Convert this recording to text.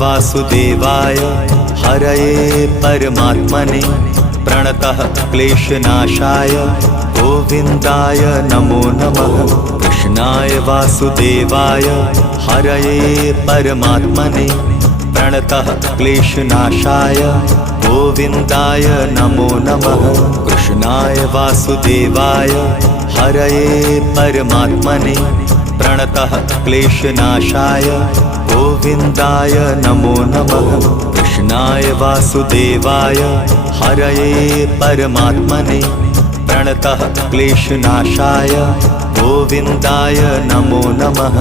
वासुदेवाय हरये परमात्मने प्रणतः क्लेशनाशाय गोविन्दाय नमो नमः। कृष्णाय वासुदेवाय हरये परमात्मने प्रणतः क्लेशनाशाय गोविन्दाय नमो नमः। कृष्णाय वासुदेवाय हरये परमात्मने प्रणतः क्लेशनाशाय गोविन्दाय नमो नमः। कृष्णाय वासुदेवाय हरये परमात्मने प्रणतः क्लेशनाशाय गोविन्दाय नमो नमः।